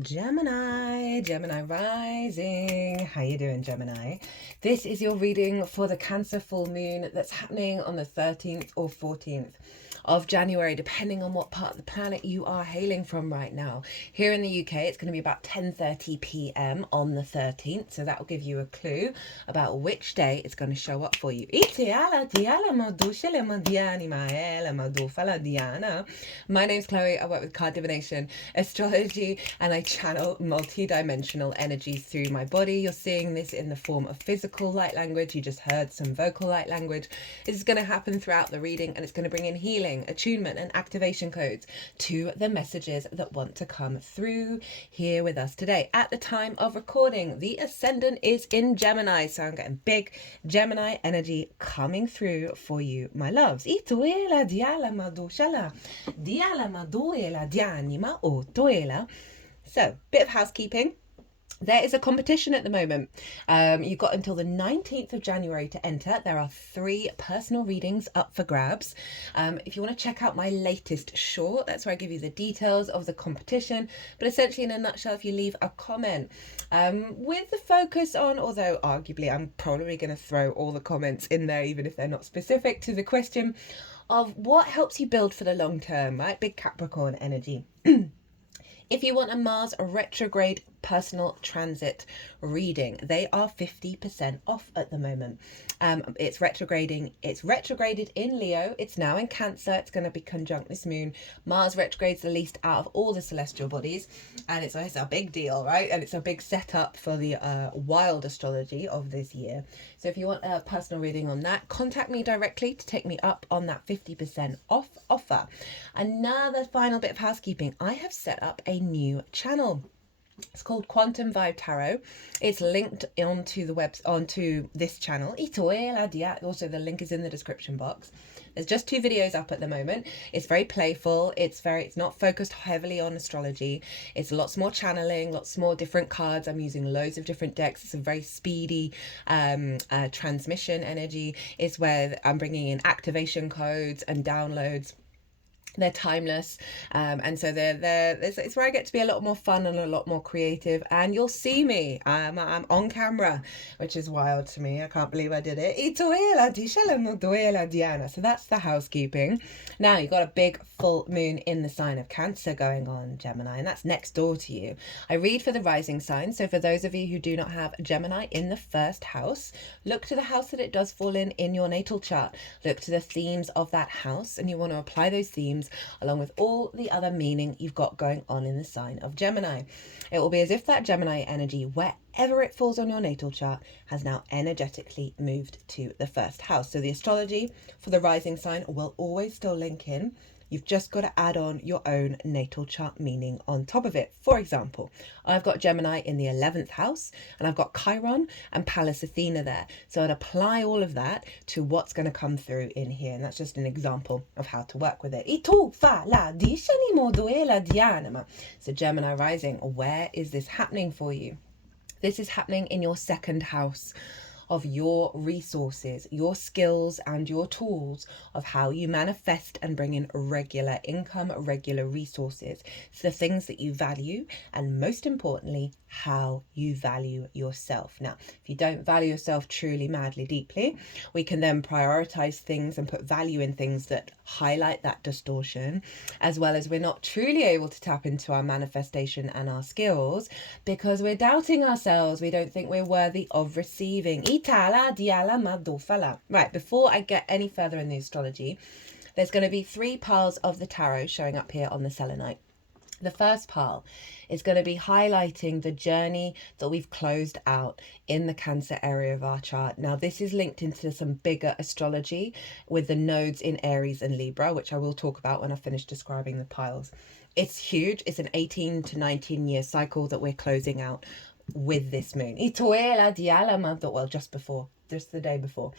Gemini rising. How you doing, Gemini? This is your reading for the Cancer full moon that's happening on the 13th or 14th of January, depending on what part of the planet you are hailing from right now. Here in the UK, it's going to be about 10:30 p.m. on the 13th, so that will give you a clue about which day it's going to show up for you. My name's Chloe. I work with card divination, astrology, and I channel multi-dimensional energies through my body. You're seeing this in the form of physical light language. You just heard some vocal light language. This is going to happen throughout the reading, and it's going to bring in healing, attunement, and activation codes to the messages that want to come through here with us today. At the time of recording, the ascendant is in Gemini, so I'm getting big Gemini energy coming through for you, my loves. So, bit of housekeeping. There is a competition at the moment. You've got until the 19th of January to enter. There are 3 personal readings up for grabs. If you want to check out my latest short, that's where I give you the details of the competition. But essentially, in a nutshell, if you leave a comment with the focus on, although arguably I'm probably going to throw all the comments in there, even if they're not specific to the question, of what helps you build for the long term, right? Big Capricorn energy. If you want a Mars retrograde personal transit reading, they are 50% off at the moment. It's retrograding. It's retrograded in Leo. It's now in Cancer. It's going to be conjunct this moon. Mars retrogrades the least out of all the celestial bodies, and it's a big deal, right? And it's a big setup for the wild astrology of this year. So if you want a personal reading on that, contact me directly to take me up on that 50% off offer. Another final bit of housekeeping. I have set up a new channel. It's called Quantum Vibe Tarot. It's linked onto this channel. Also, the link is in the description box. There's just 2 videos up at the moment. It's very playful. It's not focused heavily on astrology. It's lots more channeling, lots more different cards. I'm using loads of different decks. It's a very speedy transmission energy. It's where I'm bringing in activation codes and downloads. They're timeless, and so it's where I get to be a lot more fun and a lot more creative, and you'll see me. I'm on camera, which is wild to me. I can't believe I did it. So that's the housekeeping. Now you've got a big full moon in the sign of Cancer going on, Gemini, and that's next door to you. I read for the rising sign, so for those of you who do not have Gemini in the first house, look to the house that it does fall in your natal chart. Look to the themes of that house, and you want to apply those themes along with all the other meaning you've got going on in the sign of Gemini. It will be as if that Gemini energy, wherever it falls on your natal chart, has now energetically moved to the first house. So the astrology for the rising sign will always still link in. You've just got to add on your own natal chart meaning on top of it. For example, I've got Gemini in the 11th house, and I've got Chiron and Pallas Athena there. So I'd apply all of that to what's going to come through in here. And that's just an example of how to work with it. So Gemini rising, where is this happening for you? This is happening in your 2nd house of your resources, your skills and your tools of how you manifest and bring in regular income, regular resources. It's the things that you value, and most importantly, how you value yourself. Now, if you don't value yourself truly, madly, deeply, we can then prioritize things and put value in things that highlight that distortion, as well as we're not truly able to tap into our manifestation and our skills because we're doubting ourselves. We don't think we're worthy of receiving. Right, before I get any further in the astrology, there's going to be 3 piles of the tarot showing up here on the selenite. The first pile is going to be highlighting the journey that we've closed out in the Cancer area of our chart. Now, this is linked into some bigger astrology with the nodes in Aries and Libra, which I will talk about when I finish describing the piles. It's huge. It's an 18 to 19 year cycle that we're closing out with this moon. Well, just before just the day before.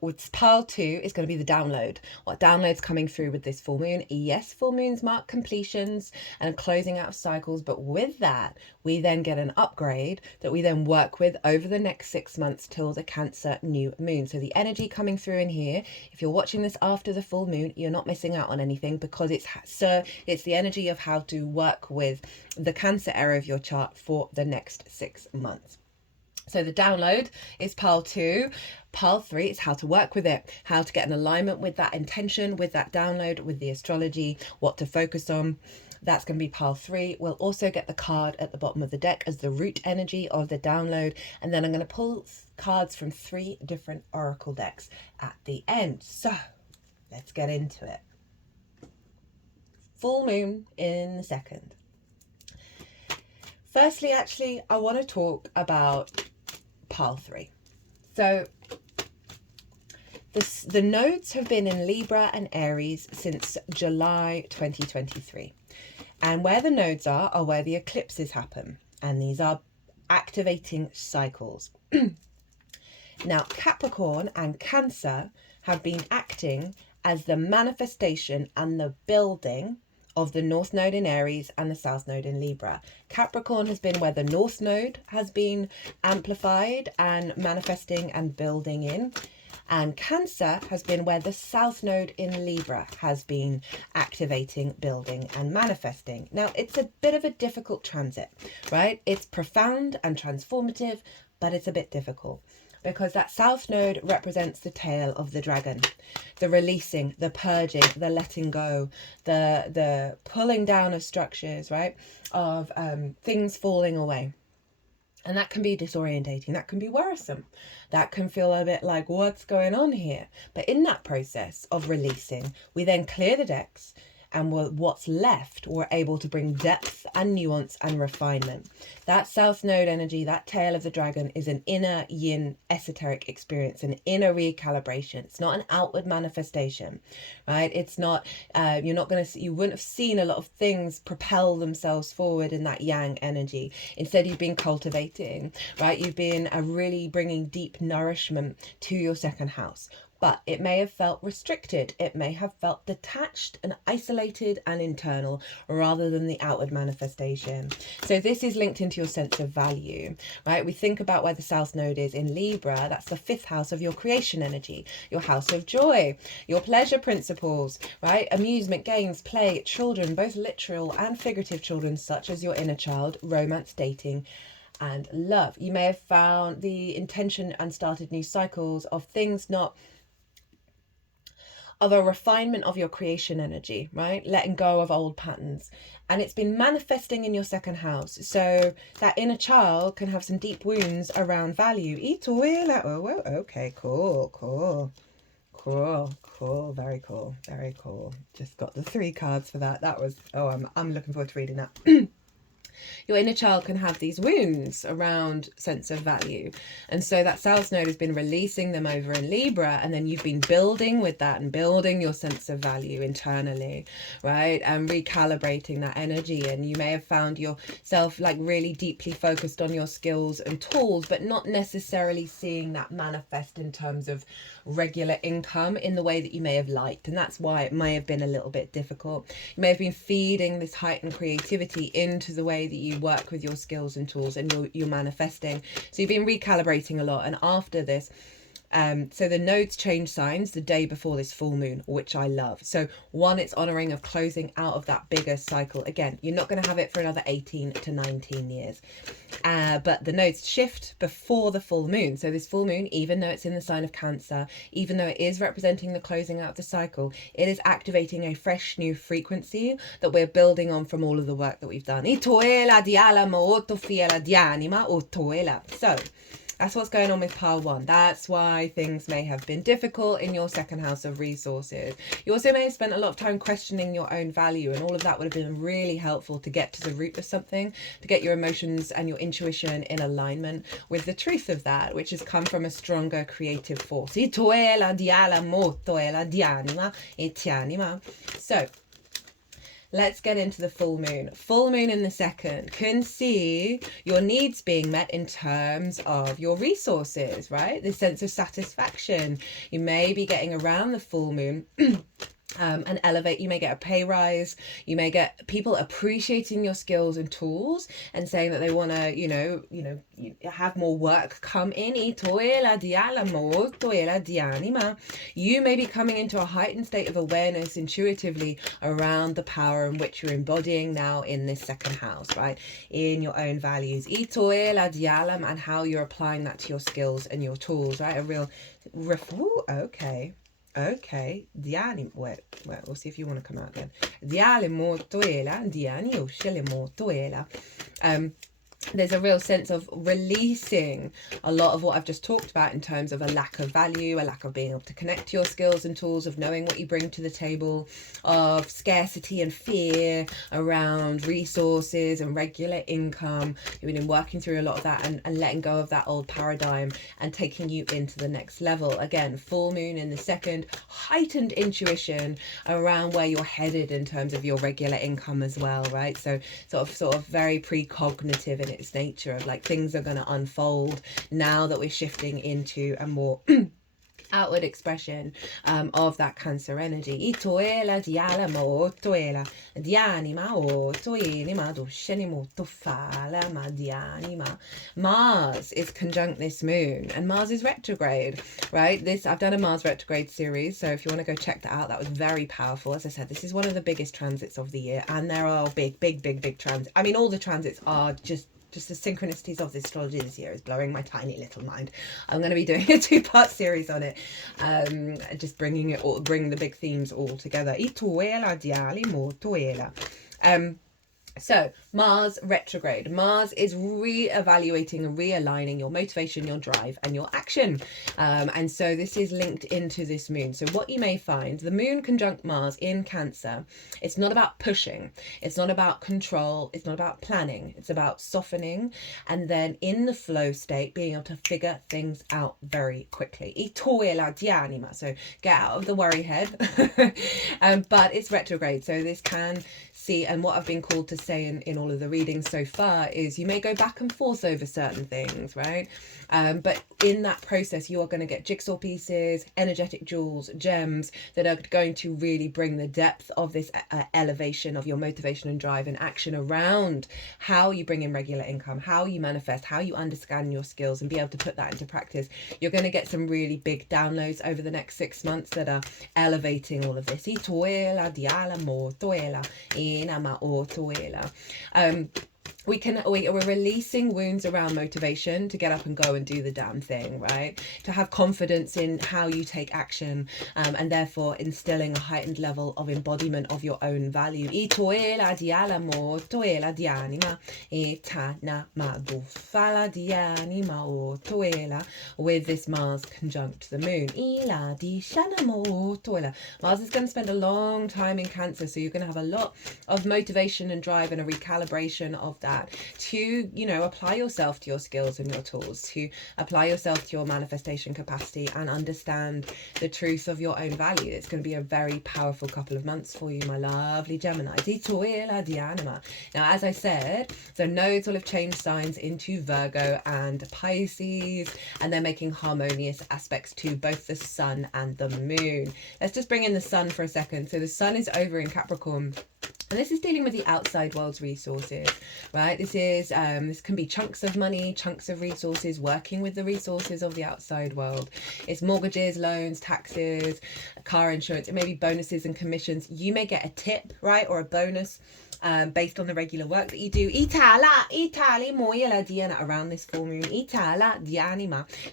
With pile 2 is going to be the download. What download's coming through with this full moon? Yes, full moons mark completions and closing out of cycles, but with that, we then get an upgrade that we then work with over the next 6 months till the Cancer new moon. So the energy coming through in here, if you're watching this after the full moon, you're not missing out on anything, because it's the energy of how to work with the Cancer area of your chart for the next 6 months. So the download is pile 2. Pile 3 is how to work with it, how to get an alignment with that intention, with that download, with the astrology, what to focus on. That's going to be pile 3. We'll also get the card at the bottom of the deck as the root energy of the download. And then I'm going to pull cards from 3 different oracle decks at the end. So let's get into it. Full moon in the second. Firstly, actually, I want to talk about pile 3. So the nodes have been in Libra and Aries since July 2023. And where the nodes are where the eclipses happen. And these are activating cycles. Now, Capricorn and Cancer have been acting as the manifestation and the building of the North Node in Aries and the South Node in Libra. Capricorn has been where the North Node has been amplified and manifesting and building in. And Cancer has been where the South Node in Libra has been activating, building and manifesting. Now, it's a bit of a difficult transit, right? It's profound and transformative, but it's a bit difficult, because that South Node represents the tail of the dragon, the releasing, the purging, the letting go, the pulling down of structures, right? Of things falling away. And that can be disorientating. That can be worrisome. That can feel a bit like, what's going on here? But in that process of releasing, we then clear the decks, and what's left, we're able to bring depth and nuance and refinement. That South Node energy, that tail of the dragon, is an inner yin esoteric experience, an inner recalibration. It's not an outward manifestation, right? It's not, you wouldn't have seen a lot of things propel themselves forward in that yang energy. Instead, you've been cultivating, right? You've been really bringing deep nourishment to your second house. But it may have felt restricted. It may have felt detached and isolated and internal, rather than the outward manifestation. So this is linked into your sense of value, right? We think about where the South Node is in Libra. That's the 5th house of your creation energy, your house of joy, your pleasure principles, right? Amusement, games, play, children, both literal and figurative children, such as your inner child, romance, dating, and love. You may have found the intention and started new cycles of things of a refinement of your creation energy, right? Letting go of old patterns. And it's been manifesting in your second house. So that inner child can have some deep wounds around value. Okay, cool. Very cool. Just got the 3 cards for that. That was, I'm looking forward to reading that. Your inner child can have these wounds around sense of value. And so that South Node has been releasing them over in Libra, and then you've been building with that and building your sense of value internally, right? And recalibrating that energy. And you may have found yourself like really deeply focused on your skills and tools, but not necessarily seeing that manifest in terms of regular income in the way that you may have liked. And that's why it may have been a little bit difficult. You may have been feeding this heightened creativity into the way that you work with your skills and tools, and you're manifesting. So you've been recalibrating a lot. And after this, so the nodes change signs the day before this full moon, which I love. So one, it's honoring of closing out of that bigger cycle. Again, you're not going to have it for another 18 to 19 years. But the nodes shift before the full moon. So this full moon, even though it's in the sign of Cancer, even though it is representing the closing out of the cycle, it is activating a fresh new frequency that we're building on from all of the work that we've done. So that's what's going on with pile 1. That's why things may have been difficult in your second house of resources. You also may have spent a lot of time questioning your own value, and all of that would have been really helpful to get to the root of something, to get your emotions and your intuition in alignment with the truth of that, which has come from a stronger creative force. So let's get into the full moon. Full moon in the second can see your needs being met in terms of your resources, right? This sense of satisfaction. You may be getting around the full moon and elevate. You may get a pay rise. You may get people appreciating your skills and tools and saying that they want to, have more work come in. You may be coming into a heightened state of awareness intuitively around the power in which you're embodying now in this second house, right? In your own values. And how you're applying that to your skills and your tools, right? A real Okay, Diani, wait, we'll see if you want to come out then. Diale motoela, Diani ushele motoela. There's a real sense of releasing a lot of what I've just talked about in terms of a lack of value, a lack of being able to connect to your skills and tools, of knowing what you bring to the table, of scarcity and fear around resources and regular income. You've been working through a lot of that and letting go of that old paradigm and taking you into the next level. Again, full moon in the second, heightened intuition around where you're headed in terms of your regular income as well, right? So sort of very precognitive in its nature of like things are going to unfold now that we're shifting into a more outward expression of that Cancer energy. Mars is conjunct this moon, and Mars is retrograde, right? I've done a Mars retrograde series, so if you want to go check that out, that was very powerful. As I said, this is one of the biggest transits of the year, and there are big transits. I mean, all the transits are just the synchronicities of the astrology this year is blowing my tiny little mind. I'm going to be doing a 2-part series on it, just bring the big themes all together. So Mars retrograde. Mars is re-evaluating and realigning your motivation, your drive, and your action. And so this is linked into this moon. So what you may find, the moon conjunct Mars in Cancer, it's not about pushing. It's not about control. It's not about planning. It's about softening. And then in the flow state, being able to figure things out very quickly. So get out of the worry head. But it's retrograde. So this can see, and what I've been called to say in all of the readings so far is you may go back and forth over certain things, right? But in that process, you are going to get jigsaw pieces, energetic jewels, gems that are going to really bring the depth of this elevation of your motivation and drive and action around how you bring in regular income, how you manifest, how you understand your skills and be able to put that into practice. You're going to get some really big downloads over the next 6 months that are elevating all of this. We're releasing wounds around motivation to get up and go and do the damn thing, right? To have confidence in how you take action, and therefore instilling a heightened level of embodiment of your own value. With this Mars conjunct the moon. Mars is going to spend a long time in Cancer, so you're going to have a lot of motivation and drive and a recalibration of that to, apply yourself to your skills and your tools, to apply yourself to your manifestation capacity and understand the truth of your own value. It's going to be a very powerful couple of months for you, my lovely Gemini. Now, as I said, the nodes will have changed signs into Virgo and Pisces, and they're making harmonious aspects to both the sun and the moon. Let's just bring in the sun for a second. So the sun is over in Capricorn, and this is dealing with the outside world's resources, right? This can be chunks of money, chunks of resources, working with the resources of the outside world. It's mortgages, loans, taxes, car insurance. It may be bonuses and commissions. You may get a tip, right, or a bonus based on the regular work that you do. Around this full moon. It's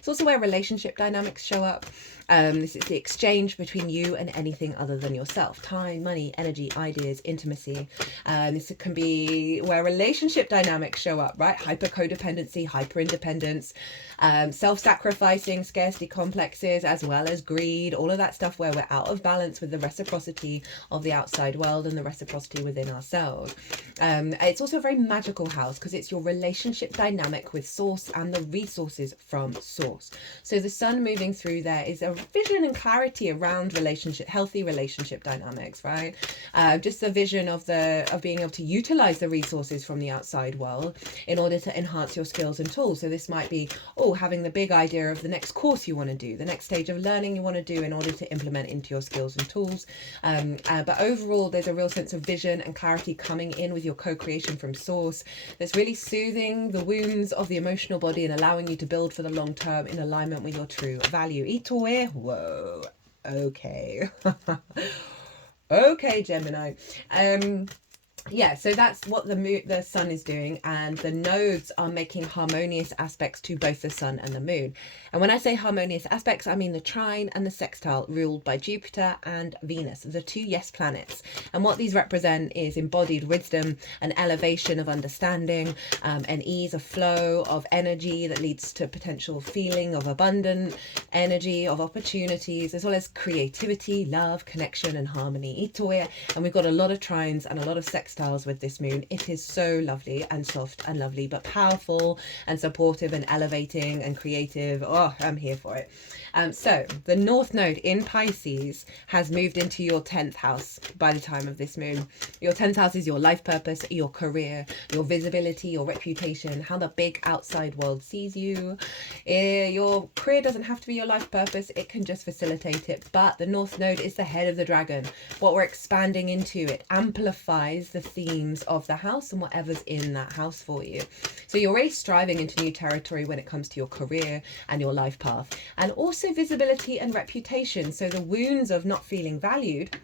also where relationship dynamics show up. This is the exchange between you and anything other than yourself. Time, money, energy, ideas, intimacy. This can be where relationship dynamics show up, right? Hyper codependency, hyper independence, self-sacrificing, scarcity complexes, as well as greed, all of that stuff where we're out of balance with the reciprocity of the outside world and the reciprocity within ourselves. world. It's also a very magical house because it's your relationship dynamic with source and the resources from source. So the sun moving through there is a vision and clarity around healthy relationship dynamics, right? Just the vision of being able to utilize the resources from the outside world in order to enhance your skills and tools. So this might be, having the big idea of the next course you want to do, the next stage of learning you want to do in order to implement into your skills and tools. But overall, there's a real sense of vision and clarity coming in with your co-creation from source that's really soothing the wounds of the emotional body and allowing you to build for the long term in alignment with your true value. Itoe, whoa, okay. Okay, Gemini. Yeah, so that's what the sun is doing, and the nodes are making harmonious aspects to both the sun and the moon. And when I say harmonious aspects, I mean the trine and the sextile ruled by Jupiter and Venus, the two yes planets. And what these represent is embodied wisdom, an elevation of understanding, an ease of flow of energy that leads to potential feeling of abundant energy, of opportunities, as well as creativity, love, connection, and harmony. Itoe, and we've got a lot of trines and a lot of sextiles with this moon. It is so lovely and soft and lovely, but powerful and supportive and elevating and creative. Oh, I'm here for it. So the North Node in Pisces has moved into your 10th house by the time of this moon. Your 10th house is your life purpose, your career, your visibility, your reputation, how the big outside world sees you. Your career doesn't have to be your life purpose. It can just facilitate it. But the North Node is the head of the dragon. What we're expanding into, it amplifies the themes of the house and whatever's in that house for you. So you're already striving into new territory when it comes to your career and your life path, and also visibility and reputation. So the wounds of not feeling valued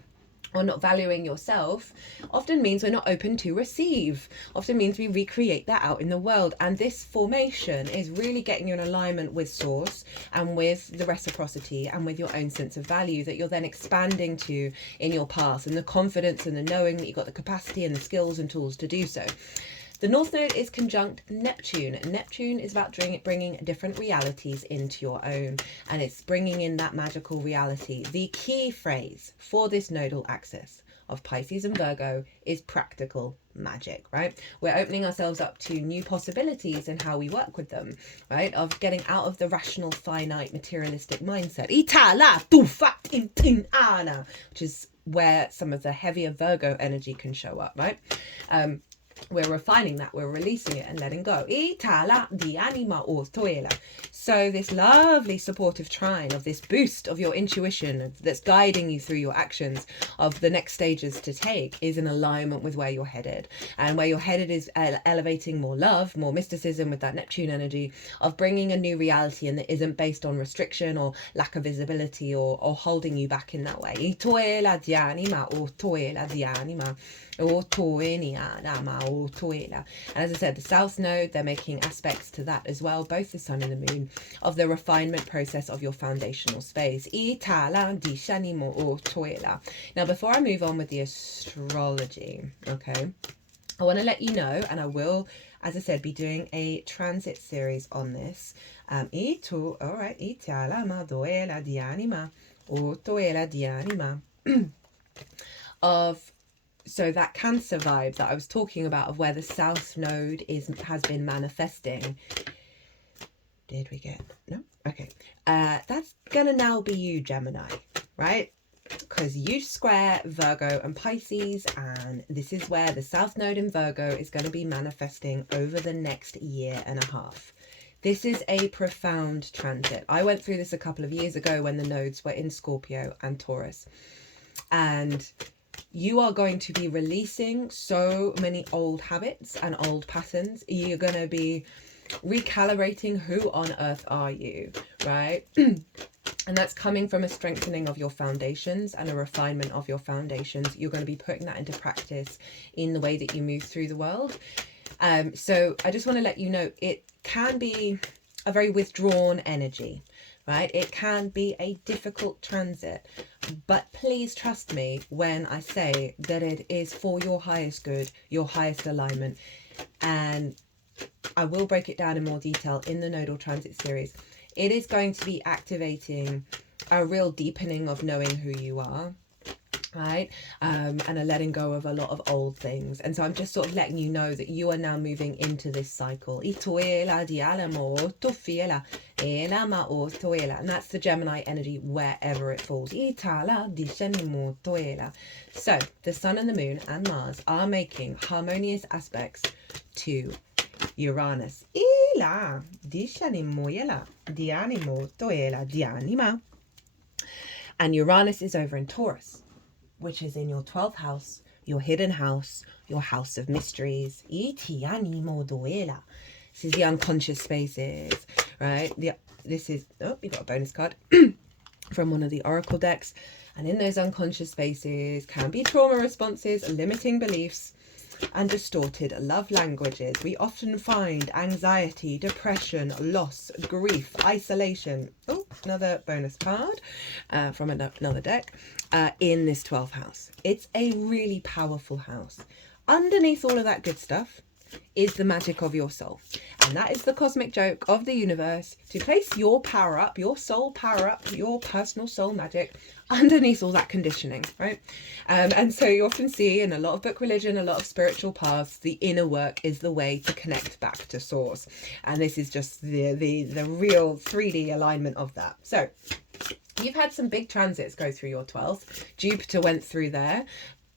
or not valuing yourself often means we're not open to receive, often means we recreate that out in the world. And this formation is really getting you in alignment with source and with the reciprocity and with your own sense of value that you're then expanding to in your path, and the confidence and the knowing that you've got the capacity and the skills and tools to do so. The North Node is conjunct Neptune. Neptune is about bringing different realities into your own, and it's bringing in that magical reality. The key phrase for this nodal axis of Pisces and Virgo is practical magic, right? We're opening ourselves up to new possibilities in how we work with them, right? Of getting out of the rational, finite, materialistic mindset. Itala tu fat in ana, which is where some of the heavier Virgo energy can show up, right? We're refining that, we're releasing it and letting go. So this lovely supportive trine of this boost of your intuition that's guiding you through your actions of the next stages to take is in alignment with where you're headed. And where you're headed is elevating more love, more mysticism with that Neptune energy of bringing a new reality, and that isn't based on restriction or lack of visibility or holding you back in that way. And as I said, the South Node, they're making aspects to that as well, both the Sun and the Moon, of the refinement process of your foundational space. Now, before I move on with the astrology, okay, I want to let you know, and I will, as I said, be doing a transit series on this. Of so that Cancer vibe that I was talking about, of where the South Node has been manifesting. Did we get no? Okay, that's gonna now be you, Gemini, right? Because you square Virgo and Pisces, and this is where the South Node in Virgo is going to be manifesting over the next year and a half. This is a profound transit. I went through this a couple of years ago when the nodes were in Scorpio and Taurus, and you are going to be releasing so many old habits and old patterns. You're going to be recalibrating who on earth are you, right? And that's coming from a strengthening of your foundations and a refinement of your foundations. You're going to be putting that into practice in the way that you move through the world. So I just want to let you know, it can be a very withdrawn energy, right? It can be a difficult transit, but please trust me when I say that it is for your highest good, your highest alignment. And I will break it down in more detail in the Nodal Transit series. It is going to be activating a real deepening of knowing who you are, right? And a letting go of a lot of old things. And so I'm just sort of letting you know that you are now moving into this cycle. And that's the Gemini energy wherever it falls. So the sun and the moon and Mars are making harmonious aspects to Uranus. And Uranus is over in Taurus, which is in your 12th house, your hidden house, your house of mysteries. This is the unconscious spaces, right? This is, oh, you got a bonus card from one of the oracle decks. And in those unconscious spaces can be trauma responses, limiting beliefs, and distorted love languages. We often find anxiety, depression, loss, grief, isolation. Oh, another bonus card from another deck in this 12th house. It's a really powerful house. Underneath all of that good stuff is the magic of your soul. And that is the cosmic joke of the universe, to place your power up, your soul power up, your personal soul magic underneath all that conditioning, right? And so you often see in a lot of book religion, a lot of spiritual paths, the inner work is the way to connect back to source. And this is just the real 3D alignment of that. So you've had some big transits go through your 12th. Jupiter went through there.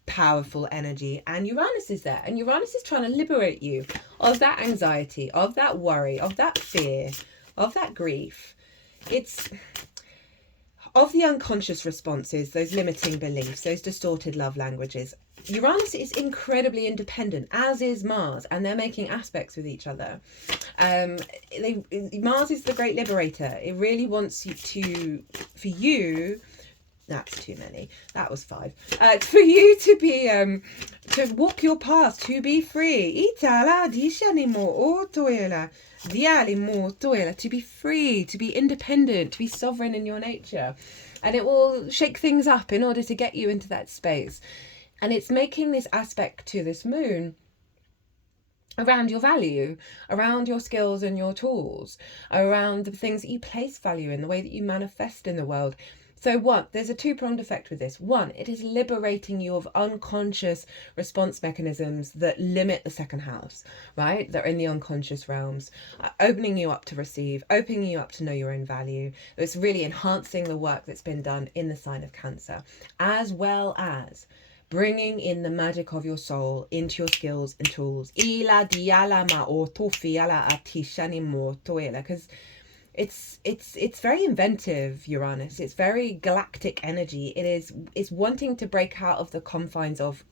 Powerful energy, and Uranus is there, and Uranus is trying to liberate you of that anxiety, of that worry, of that fear, of that grief. It's of the unconscious responses, those limiting beliefs, those distorted love languages. Uranus is incredibly independent, as is Mars, and they're making aspects with each other. Mars is the great liberator. It really wants you for you. That's too many. That was 5. For you to be, to walk your path, to be free. To be free, to be independent, to be sovereign in your nature. And it will shake things up in order to get you into that space. And it's making this aspect to this moon around your value, around your skills and your tools, around the things that you place value in, the way that you manifest in the world. So there's a two-pronged effect with this. One, it is liberating you of unconscious response mechanisms that limit the second house, right? That are in the unconscious realms, opening you up to receive, opening you up to know your own value. It's really enhancing the work that's been done in the sign of Cancer, as well as bringing in the magic of your soul into your skills and tools. Because it's very inventive, Uranus. It's very galactic energy. It's wanting to break out of the confines of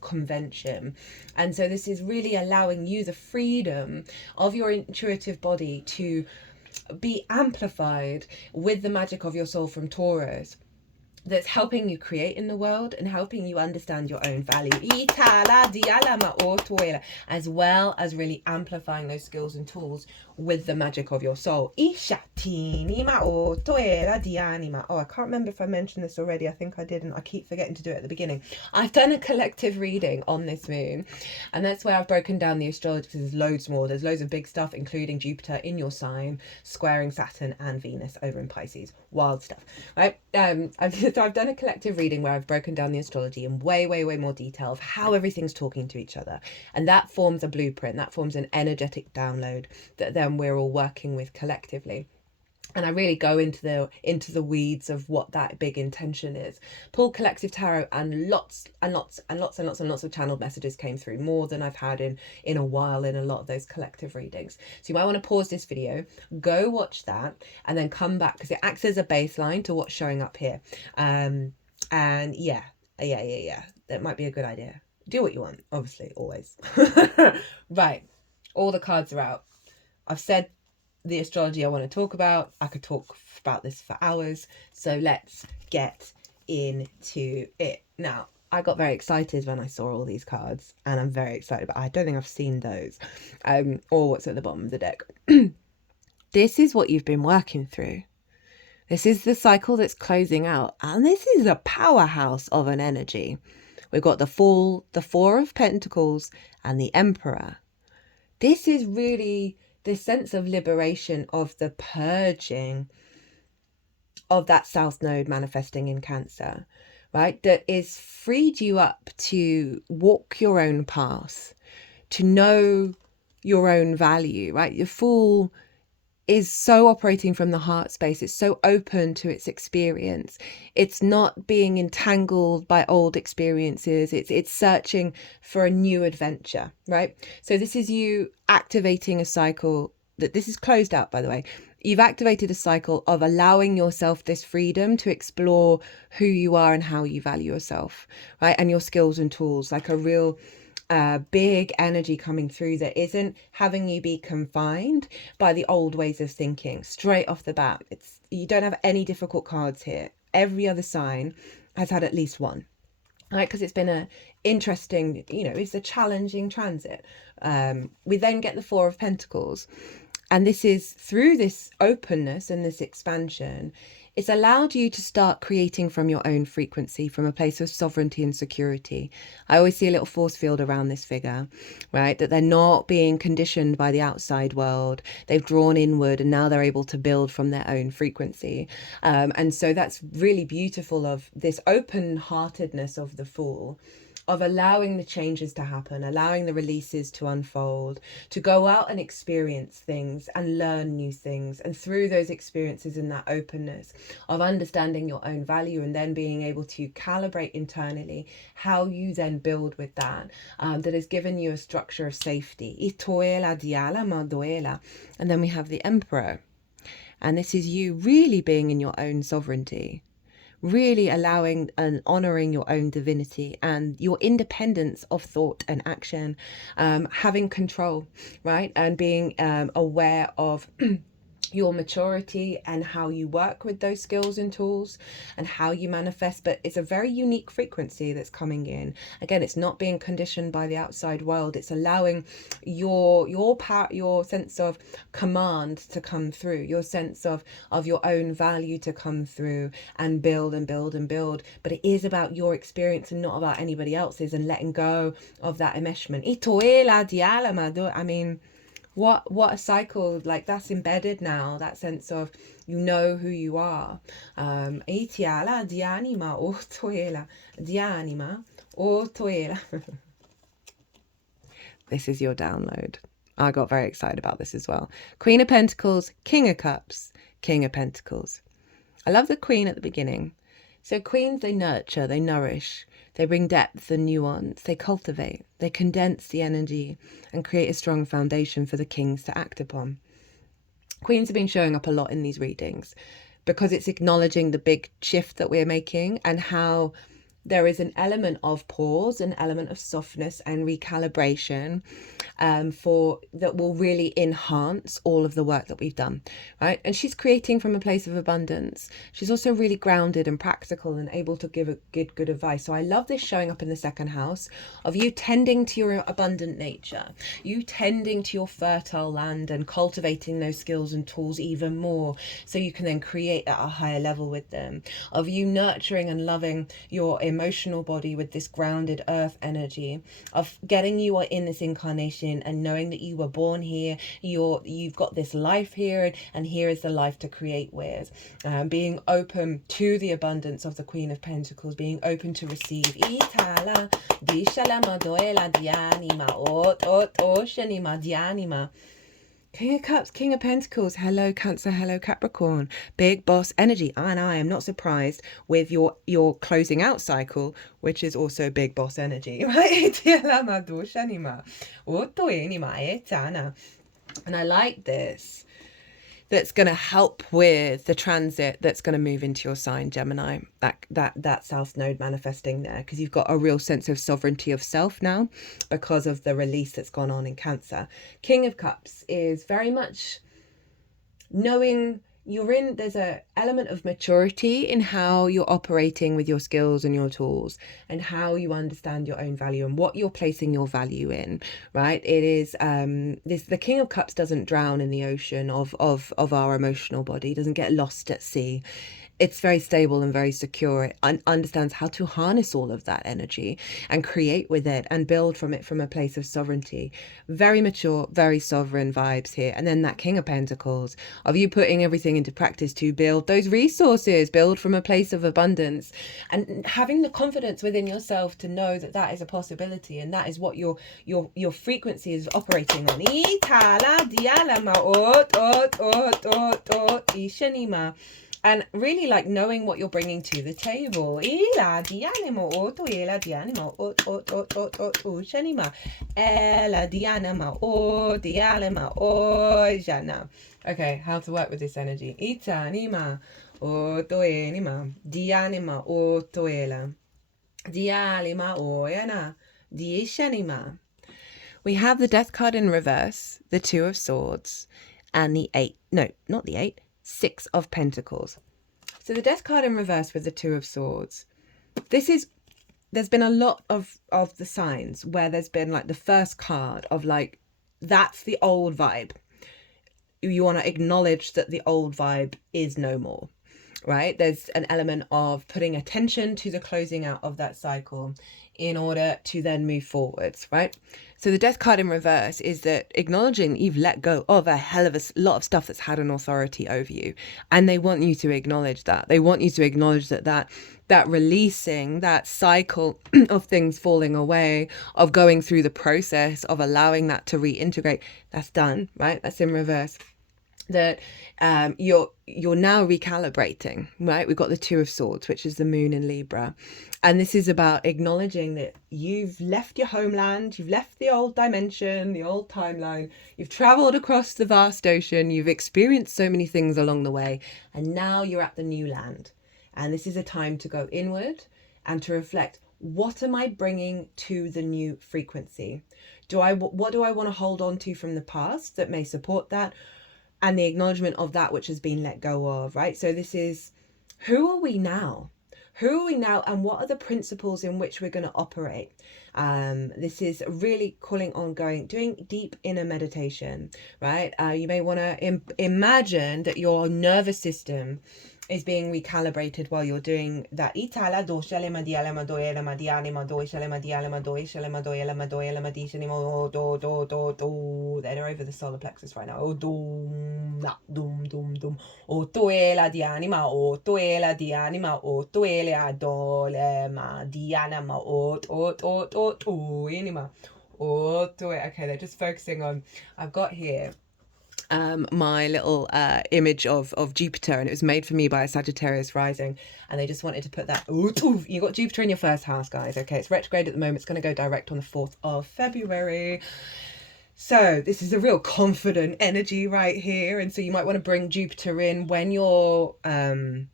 convention. And so this is really allowing you the freedom of your intuitive body to be amplified with the magic of your soul from Taurus, that's helping you create in the world and helping you understand your own value, as well as really amplifying those skills and tools with the magic of your soul. Oh, I can't remember if I mentioned this already. I think I didn't. I keep forgetting to do it at the beginning. I've done a collective reading on this moon, and that's where I've broken down the astrology, because there's loads more. There's loads of big stuff, including Jupiter in your sign, squaring Saturn and Venus over in Pisces. Wild stuff, right? So I've done a collective reading where I've broken down the astrology in way more detail of how everything's talking to each other. And that forms a blueprint, that forms an energetic download that then we're all working with collectively. And I really go into the weeds of what that big intention is. Pull collective tarot, and lots of channeled messages came through, more than I've had in a while in a lot of those collective readings. So you might want to pause this video, go watch that, and then come back, because it acts as a baseline to what's showing up here. And yeah, that might be a good idea. Do what you want, obviously, always. Right, all the cards are out. I've said the astrology I want to talk about. I could talk about this for hours, so let's get into it. Now, I got very excited when I saw all these cards, and I'm very excited, but I don't think I've seen those or what's at the bottom of the deck. This is what you've been working through. This is the cycle that's closing out, and this is a powerhouse of an energy. We've got the Fool, the Four of Pentacles, and the Emperor. This is really this sense of liberation, of the purging of that South Node manifesting in Cancer, right? That is freed you up to walk your own path, to know your own value, right? Your Fool is so operating from the heart space. It's so open to its experience. It's not being entangled by old experiences. It's searching for a new adventure, right? So this is you activating a cycle that this is closed out, by the way. You've activated a cycle of allowing yourself this freedom to explore who you are and how you value yourself, right? And your skills and tools, like a real big energy coming through that isn't having you be confined by the old ways of thinking straight off the bat. You don't have any difficult cards here. Every other sign has had at least one, right? Because it's been a interesting, it's a challenging transit. We then get the Four of Pentacles, and this is through this openness and this expansion. It's allowed you to start creating from your own frequency, from a place of sovereignty and security. I always see a little force field around this figure, right? That they're not being conditioned by the outside world. They've drawn inward and now they're able to build from their own frequency. And so that's really beautiful of this open-heartedness of the Fool, of allowing the changes to happen, allowing the releases to unfold, to go out and experience things and learn new things. And through those experiences and that openness of understanding your own value and then being able to calibrate internally how you then build with that, that has given you a structure of safety. And then we have the Emperor. And this is you really being in your own sovereignty, really allowing and honoring your own divinity and your independence of thought and action, having control, right? And being aware of your maturity and how you work with those skills and tools and how you manifest. But it's a very unique frequency that's coming in. Again, it's not being conditioned by the outside world. It's allowing your power, your sense of command to come through, your sense of your own value to come through and build and build and build. But it is about your experience and not about anybody else's, and letting go of that enmeshment. I mean, what a cycle, like that's embedded now, that sense of who you are. This is your download. I got very excited about this as well. Queen of Pentacles, King of Cups, King of Pentacles. I love the Queen at the beginning. So queens, they nurture, they nourish, they bring depth and nuance, they cultivate, they condense the energy and create a strong foundation for the kings to act upon. Queens have been showing up a lot in these readings because it's acknowledging the big shift that we're making and how there is an element of pause, an element of softness and recalibration for that will really enhance all of the work that we've done, right? And she's creating from a place of abundance. She's also really grounded and practical and able to give a good advice. So I love this showing up in the second house of you tending to your abundant nature, you tending to your fertile land and cultivating those skills and tools even more so you can then create at a higher level with them, of you nurturing and loving your emotional body with this grounded earth energy, of getting you in this incarnation and knowing that you were born here, you've got this life here, and here is the life to create with. Being open to the abundance of the Queen of Pentacles, being open to receive. King of Cups, King of Pentacles, hello Cancer, hello Capricorn, big boss energy. And I am not surprised with your closing out cycle, which is also big boss energy, right? And I like this. That's going to help with the transit that's going to move into your sign, Gemini, that South Node manifesting there, because you've got a real sense of sovereignty of self now because of the release that's gone on in Cancer. King of Cups is very much knowing there's a element of maturity in how you're operating with your skills and your tools and how you understand your own value and what you're placing your value in, right? It is the King of Cups doesn't drown in the ocean of our emotional body, doesn't get lost at sea. it's very stable and very secure. It understands how to harness all of that energy and create with it and build from it from a place of sovereignty. Very mature, very sovereign vibes here. And then that King of Pentacles, of you putting everything into practice to build those resources, build from a place of abundance, and having the confidence within yourself to know that that is a possibility, and that is what your frequency is operating on. And really like knowing what you're bringing to the table. Okay, how to work with this energy. Itanima otoenima dianima otoela dialima oena diishanima. We have the Death card in reverse, the Two of Swords, and the Six of Pentacles. So the Death card in reverse with the Two of Swords. There's been a lot of the signs where there's been like the first card of like, that's the old vibe. You want to acknowledge that the old vibe is no more, right? There's an element of putting attention to the closing out of that cycle in order to then move forwards, right? So the Death card in reverse is that acknowledging that you've let go of a hell of a lot of stuff that's had an authority over you. And they want you to acknowledge that. They want you to acknowledge that releasing, that cycle of things falling away, of going through the process of allowing that to reintegrate, that's done, right? That's in reverse. That you're now recalibrating, right? We've got the Two of Swords, which is the moon in Libra, and this is about acknowledging that you've left your homeland, you've left the old dimension, the old timeline, you've traveled across the vast ocean, you've experienced so many things along the way, and now you're at the new land. And this is a time to go inward and to reflect, what am I bringing to the new frequency? What do I want to hold on to from the past that may support that? And the acknowledgement of that which has been let go of, right? So this is, who are we now? Who are we now, and what are the principles in which we're going to operate? This is really calling on doing deep inner meditation, right? You may want to imagine that your nervous system is being recalibrated while you're doing that. They're over the solar plexus right now. Okay, they're just focusing on, I've got here my little image of Jupiter, and it was made for me by a Sagittarius rising, and they just wanted to put that. You got Jupiter in your first house, guys. Okay, it's retrograde at the moment. It's going to go direct on the 4th of February. So this is a real confident energy right here, and so you might want to bring Jupiter in when you're when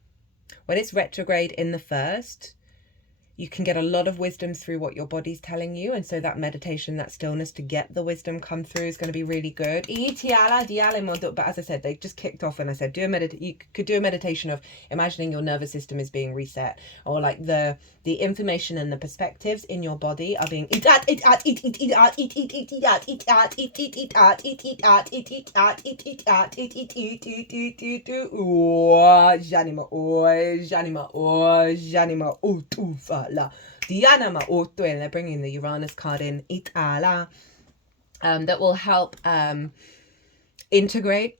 it's retrograde in the first. You can get a lot of wisdom through what your body's telling you. And so that meditation, that stillness to get the wisdom come through is going to be really good. But as I said, they just kicked off and I said, you could do a meditation of imagining your nervous system is being reset, or like the information and the perspectives in your body are being and they're bringing the Uranus card in, that will help integrate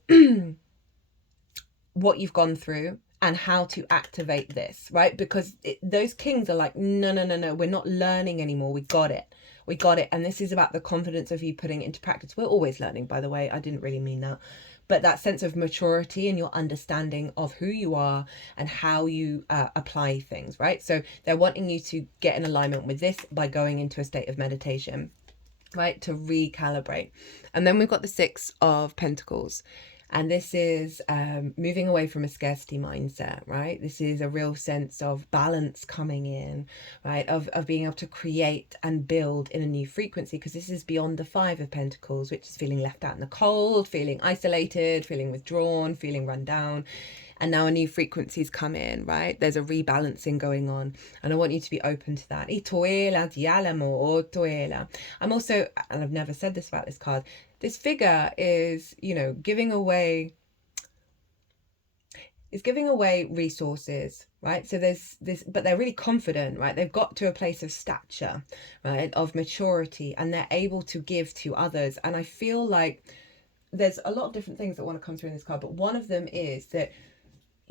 what you've gone through and how to activate this, right? Because those kings are like, no, we're not learning anymore. We got it. And this is about the confidence of you putting it into practice. We're always learning, by the way. I didn't really mean that. But that sense of maturity and your understanding of who you are and how you apply things, right? So they're wanting you to get in alignment with this by going into a state of meditation, right? To recalibrate. And then we've got the Six of Pentacles. And this is moving away from a scarcity mindset, right? This is a real sense of balance coming in, right? Of being able to create and build in a new frequency, because this is beyond the Five of Pentacles, which is feeling left out in the cold, feeling isolated, feeling withdrawn, feeling run down. And now a new frequency's come in, right? There's a rebalancing going on. And I want you to be open to that. I'm also, and I've never said this about this card, this figure is, giving away, is giving away resources, right? So there's this, but they're really confident, right? They've got to a place of stature, right? Of maturity, and they're able to give to others. And I feel like there's a lot of different things that want to come through in this card, but one of them is that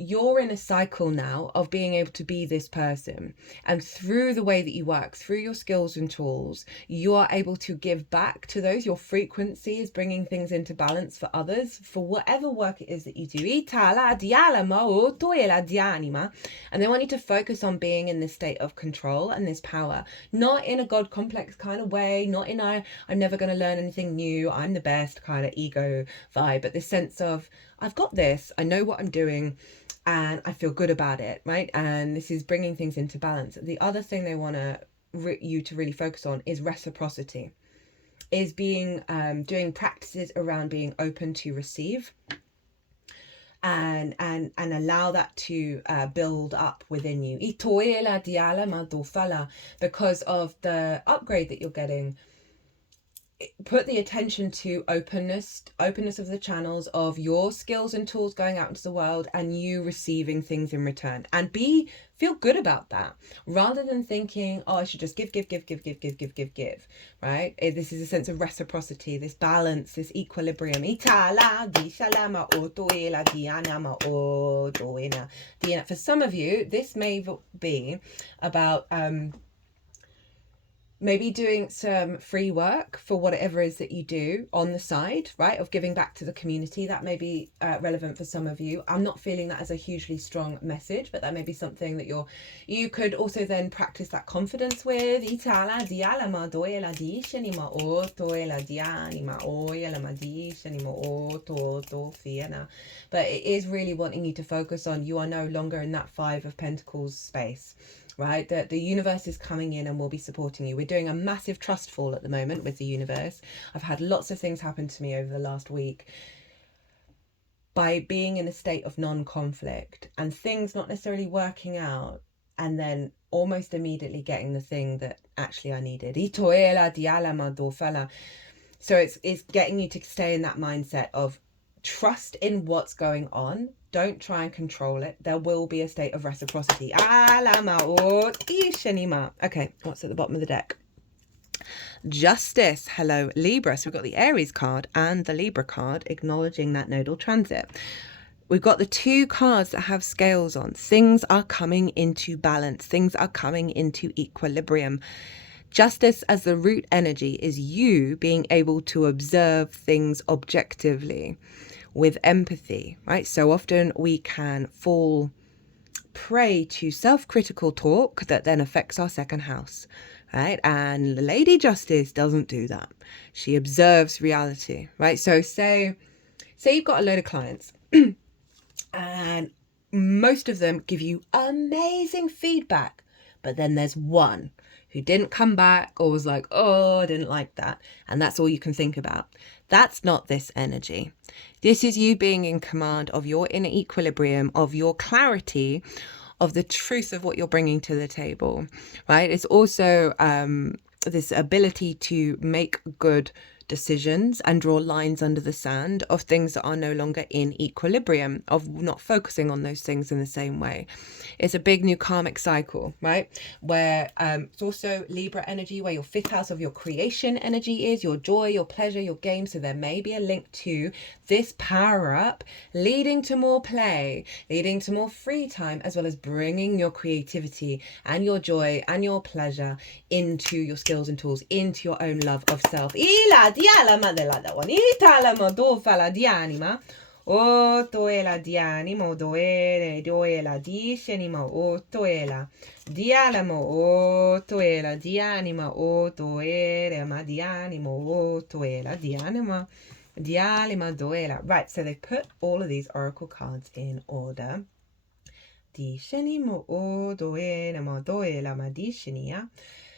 you're in a cycle now of being able to be this person, and through the way that you work, through your skills and tools, you are able to give back to those. Your frequency is bringing things into balance for others, for whatever work it is that you do. And they want you to focus on being in this state of control and this power, not in a God complex kind of way, not in I'm never going to learn anything new, I'm the best kind of ego vibe, but this sense of I've got this, I know what I'm doing, and I feel good about it, right? And this is bringing things into balance. The other thing they want you to really focus on is reciprocity, is being doing practices around being open to receive, and allow that to build up within you. Because of the upgrade that you're getting, put the attention to openness of the channels of your skills and tools going out into the world, and you receiving things in return, and feel good about that, rather than thinking, oh, I should just give, right? This is a sense of reciprocity, this balance, this equilibrium. For some of you, this may be about maybe doing some free work for whatever it is that you do on the side, right, of giving back to the community. That may be relevant for some of you. I'm not feeling that as a hugely strong message, but that may be something that you could also then practice that confidence with. But it is really wanting you to focus on, you are no longer in that 5 of Pentacles space, right? That the universe is coming in and will be supporting you. We're doing a massive trust fall at the moment with the universe. I've had lots of things happen to me over the last week by being in a state of non-conflict and things not necessarily working out, and then almost immediately getting the thing that actually I needed. So it's getting you to stay in that mindset of trust in what's going on. Don't try and control it. There will be a state of reciprocity. Okay, what's at the bottom of the deck? Justice. Hello, Libra. So we've got the Aries card and the Libra card acknowledging that nodal transit. We've got the 2 cards that have scales on. Things are coming into balance. Things are coming into equilibrium. Justice as the root energy is you being able to observe things objectively with empathy, right? So often we can fall prey to self-critical talk that then affects our second house, right? And Lady Justice doesn't do that. She observes reality, right? So say you've got a load of clients and most of them give you amazing feedback, but then there's one who didn't come back or was like, oh, I didn't like that. And that's all you can think about. That's not this energy. This is you being in command of your inner equilibrium, of your clarity, of the truth of what you're bringing to the table, right? It's also this ability to make good decisions and draw lines under the sand of things that are no longer in equilibrium, of not focusing on those things in the same way. It's a big new karmic cycle, right? Where it's also Libra energy, where your 5th house of your creation energy is, your joy, your pleasure, your game. So there may be a link to this power up leading to more play, leading to more free time, as well as bringing your creativity and your joy and your pleasure into your skills and tools, into your own love of self. They like that one. Di anima. O toela di animo, doela di shenima, o toela. Di alamo, o toela di anima, o toela ma di animo, o toela di anima. Di anima doela. Right, so they put all of these oracle cards in order. Di shenimo, o doela ma doela ma di shenia.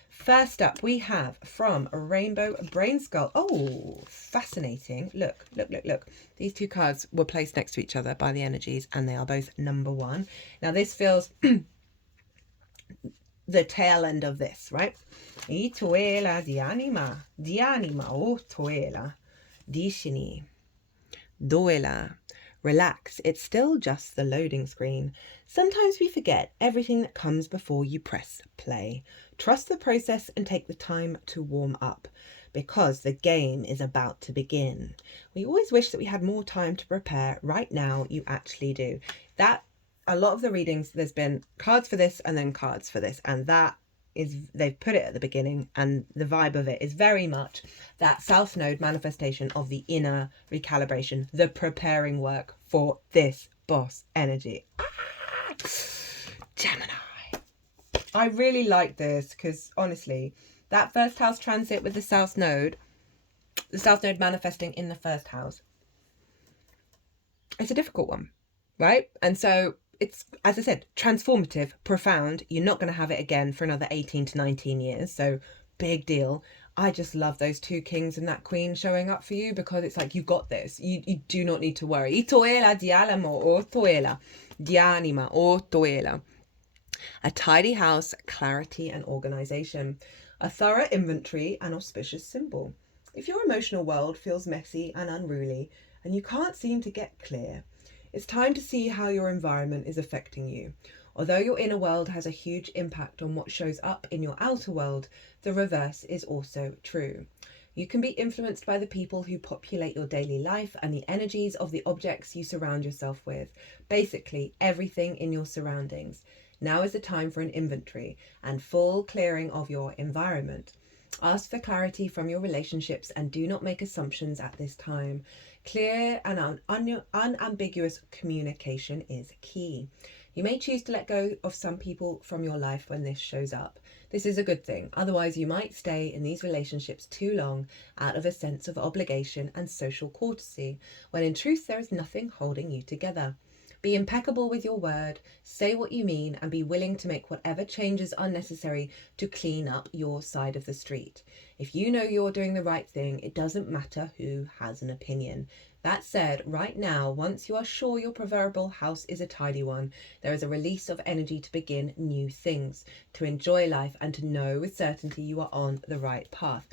First up, we have from Rainbow Brainskull. Oh, fascinating. Look. These 2 cards were placed next to each other by the energies, and they are both number 1. Now, this feels the tail end of this, right? I tuela di anima, o tuela, di shini, doela. Relax, it's still just the loading screen. Sometimes we forget everything that comes before you press play. Trust the process and take the time to warm up, because the game is about to begin. We always wish that we had more time to prepare. Right now, you actually do. That, a lot of the readings, there's been cards for this and then cards for this, and that is, they've put it at the beginning, and the vibe of it is very much that South Node manifestation of the inner recalibration, the preparing work for this boss energy. Gemini. I really like this because honestly, that first house transit with the South Node manifesting in the first house, it's a difficult one, right? And so it's, as I said, transformative, profound. You're not going to have it again for another 18 to 19 years. So big deal. I just love those two kings and that queen showing up for you, because it's like, you got this. You do not need to worry. Itoela dialamo o toela, dianima o toela. A tidy house, clarity and organization. A thorough inventory, an auspicious symbol. If your emotional world feels messy and unruly and you can't seem to get clear, it's time to see how your environment is affecting you. Although your inner world has a huge impact on what shows up in your outer world, the reverse is also true. You can be influenced by the people who populate your daily life and the energies of the objects you surround yourself with. Basically, everything in your surroundings. Now is the time for an inventory and full clearing of your environment. Ask for clarity from your relationships and do not make assumptions at this time. Clear and unambiguous communication is key. You may choose to let go of some people from your life when this shows up. This is a good thing. Otherwise, you might stay in these relationships too long out of a sense of obligation and social courtesy, when in truth there is nothing holding you together. Be impeccable with your word, say what you mean, and be willing to make whatever changes are necessary to clean up your side of the street. If you know you're doing the right thing, it doesn't matter who has an opinion. That said, right now, once you are sure your proverbial house is a tidy one, there is a release of energy to begin new things, to enjoy life, and to know with certainty you are on the right path.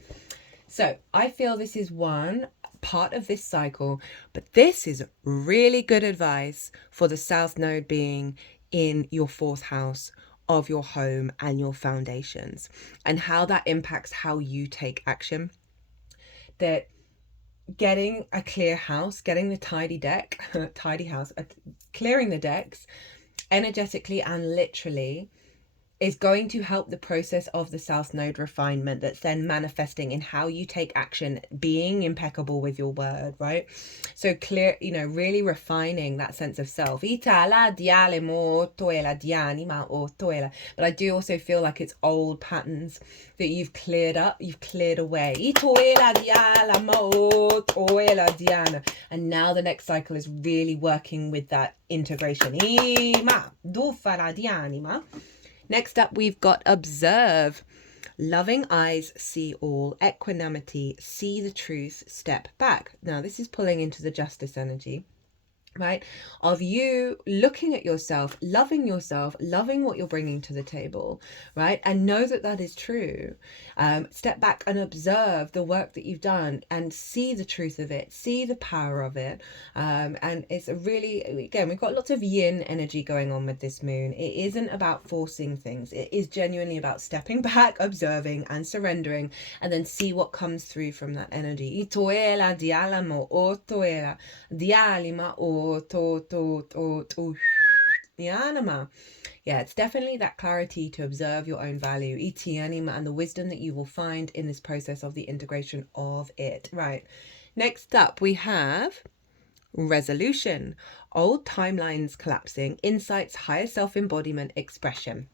So I feel this is one part of this cycle, but this is really good advice for the South Node being in your fourth house of your home and your foundations, and how that impacts how you take action. That getting a clear house, getting the tidy deck, tidy house, clearing the decks energetically and literally is going to help the process of the South Node refinement that's then manifesting in how you take action, being impeccable with your word, right? So clear, really refining that sense of self. But I do also feel like it's old patterns that you've cleared up, you've cleared away. And now the next cycle is really working with that integration. Next up, we've got observe. Loving eyes see all. Equanimity, see the truth, step back. Now, this is pulling into the justice energy, right? Of you looking at yourself, loving what you're bringing to the table, right? And know that that is true. Step back and observe the work that you've done and see the truth of it, see the power of it. And it's a really, again, we've got lots of yin energy going on with this moon. It isn't about forcing things. It is genuinely about stepping back, observing and surrendering, and then see what comes through from that energy. Itoela dialamo o toela dialima o yeah, it's definitely that clarity to observe your own value, itianima, and the wisdom that you will find in this process of the integration of it. Right. Next up, we have resolution. Old timelines collapsing, insights, higher self-embodiment, expression.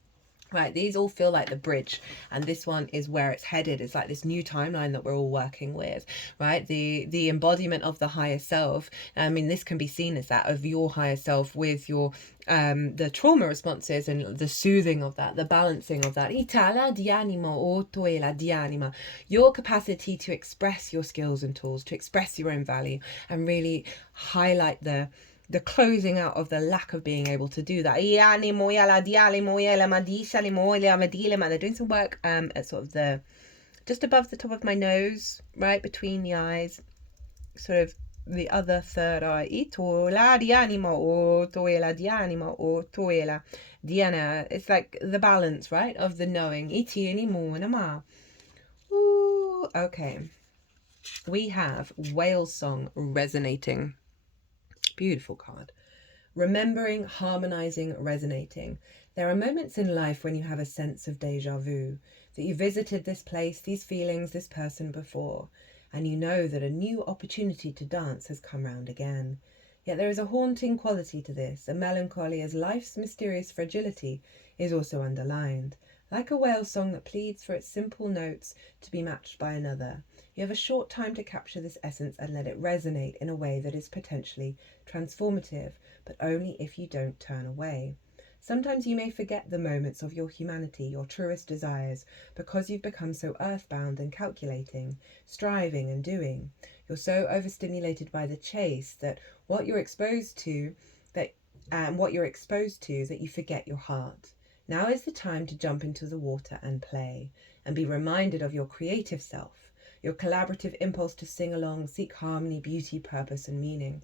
Right, these all feel like the bridge, and this one is where it's headed. It's like this new timeline that we're all working with, right? The embodiment of the higher self. I mean, this can be seen as that of your higher self with your the trauma responses and the soothing of that, the balancing of that. Your capacity to express your skills and tools, to express your own value, and really highlight the closing out of the lack of being able to do that. They're doing some work at sort of the just above the top of my nose, right between the eyes, sort of the other third eye. Itola di anima o toela di anima o toela diana. It's like the balance, right, of the knowing. Itieni monama. Ooh, okay. We have Whale Song resonating. Beautiful card. Remembering, harmonizing, resonating. There are moments in life when you have a sense of deja vu, that you visited this place, these feelings, this person before, and you know that a new opportunity to dance has come round again. Yet there is a haunting quality to this, a melancholy as life's mysterious fragility is also underlined. Like a whale song that pleads for its simple notes to be matched by another. You have a short time to capture this essence and let it resonate in a way that is potentially transformative, but only if you don't turn away. Sometimes you may forget the moments of your humanity, your truest desires, because you've become so earthbound and calculating, striving and doing. You're so overstimulated by the chase that what you're exposed to that you forget your heart. Now is the time to jump into the water and play, and be reminded of your creative self, your collaborative impulse to sing along, seek harmony, beauty, purpose and meaning.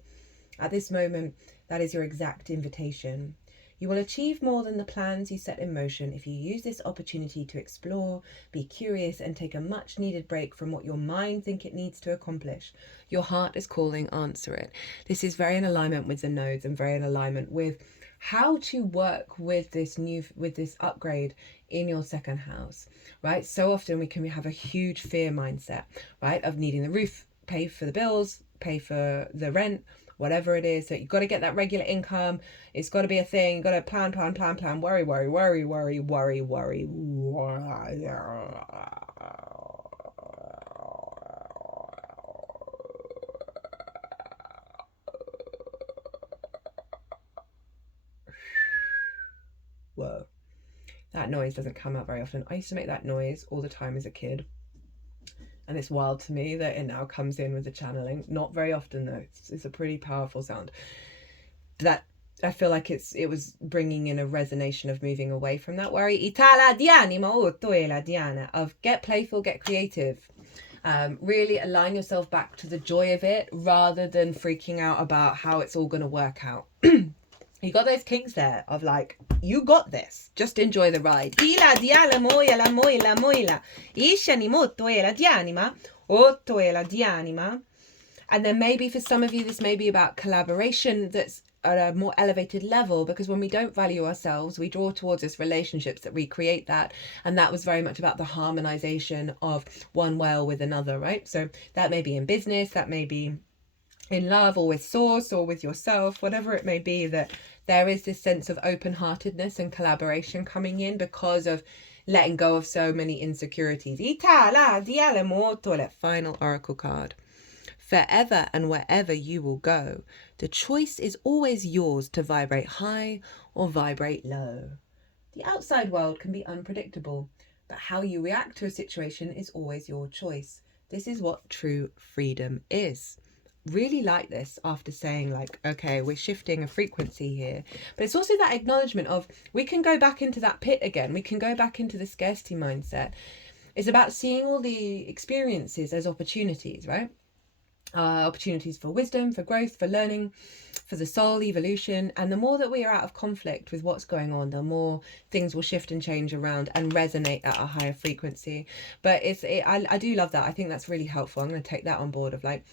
At this moment, that is your exact invitation. You will achieve more than the plans you set in motion if you use this opportunity to explore, be curious and take a much needed break from what your mind thinks it needs to accomplish. Your heart is calling, answer it. This is very in alignment with the nodes and very in alignment with how to work with this upgrade in your second house, right? So often we can have a huge fear mindset, right? Of needing the roof, pay for the bills, pay for the rent, whatever it is, that you've got to get that regular income. It's got to be a thing. You've got to plan, worry. Whoa. That noise doesn't come out very often. I used to make that noise all the time as a kid. And it's wild to me that it now comes in with the channeling. Not very often though. It's a pretty powerful sound. That I feel like it was bringing in a resonation of moving away from that worry. Itala di anima o toela diana of get playful, get creative. Really align yourself back to the joy of it rather than freaking out about how it's all going to work out. You got those kinks there of like, you got this. Just enjoy the ride. Ila diala moila moila. Isha ni moto ela di anima. Otto ela di anima. And then maybe for some of you, this may be about collaboration that's at a more elevated level, because when we don't value ourselves, we draw towards us relationships that recreate that. And that was very much about the harmonization of one whale with another, right? So that may be in business, that may be in love or with source or with yourself, whatever it may be, that there is this sense of open-heartedness and collaboration coming in because of letting go of so many insecurities. Final oracle card. Forever and wherever you will go, the choice is always yours to vibrate high or vibrate low. The outside world can be unpredictable, but how you react to a situation is always your choice. This is what true freedom is. Really like this after saying like, okay, we're shifting a frequency here, but it's also that acknowledgement of we can go back into that pit again. We can go back into the scarcity mindset. It's about seeing all the experiences as opportunities, right? Opportunities for wisdom, for growth, for learning, for the soul evolution. And the more that we are out of conflict with what's going on, the more things will shift and change around and resonate at a higher frequency. But I do love that. I think that's really helpful. I'm going to take that on board of like,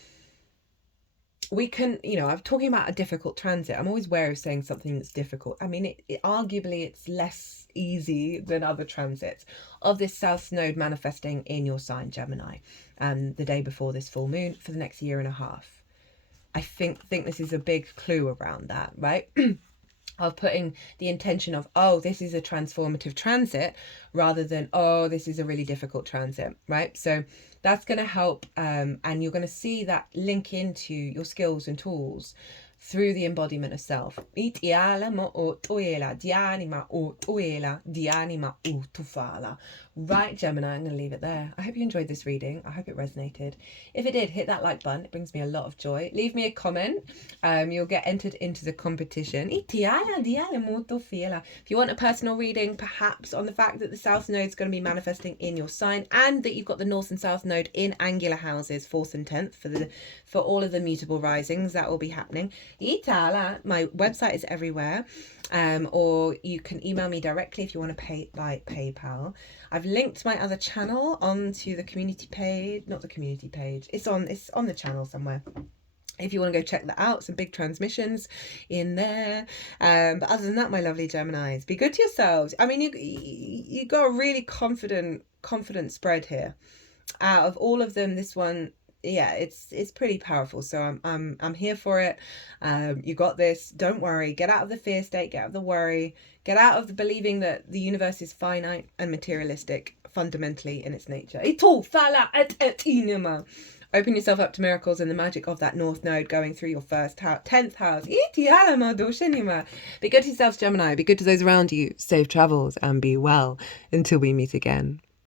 we can, I'm talking about a difficult transit. I'm always wary of saying something that's difficult. I mean, arguably it's less easy than other transits of this South Node manifesting in your sign, Gemini, the day before this full moon for the next year and a half. I think this is a big clue around that, right? Of putting the intention of, oh, this is a transformative transit rather than, oh, this is a really difficult transit, right? So that's going to help, and you're going to see that link into your skills and tools through the embodiment of self. Right, Gemini, I'm going to leave it there. I hope you enjoyed this reading. I hope it resonated. If it did, hit that like button. It brings me a lot of joy. Leave me a comment. You'll get entered into the competition. If you want a personal reading, perhaps on the fact that the South Node is going to be manifesting in your sign and that you've got the North and South Node node in angular houses, 4th and 10th, for all of the mutable risings. That will be happening. Itala, my website is everywhere. Or you can email me directly if you want to pay by PayPal. I've linked my other channel onto the community page, not the community page. It's on the channel somewhere. If you want to go check that out, some big transmissions in there. But other than that, my lovely Geminis, be good to yourselves. I mean, you got a really confident spread here. Out of all of them, this one, yeah, it's pretty powerful. So I'm here for it. You got this. Don't worry. Get out of the fear state. Get out of the worry. Get out of the believing that the universe is finite and materialistic fundamentally in its nature. Open yourself up to miracles and the magic of that North Node going through your 10th house. Be good to yourselves, Gemini. Be good to those around you. Safe travels and be well until we meet again.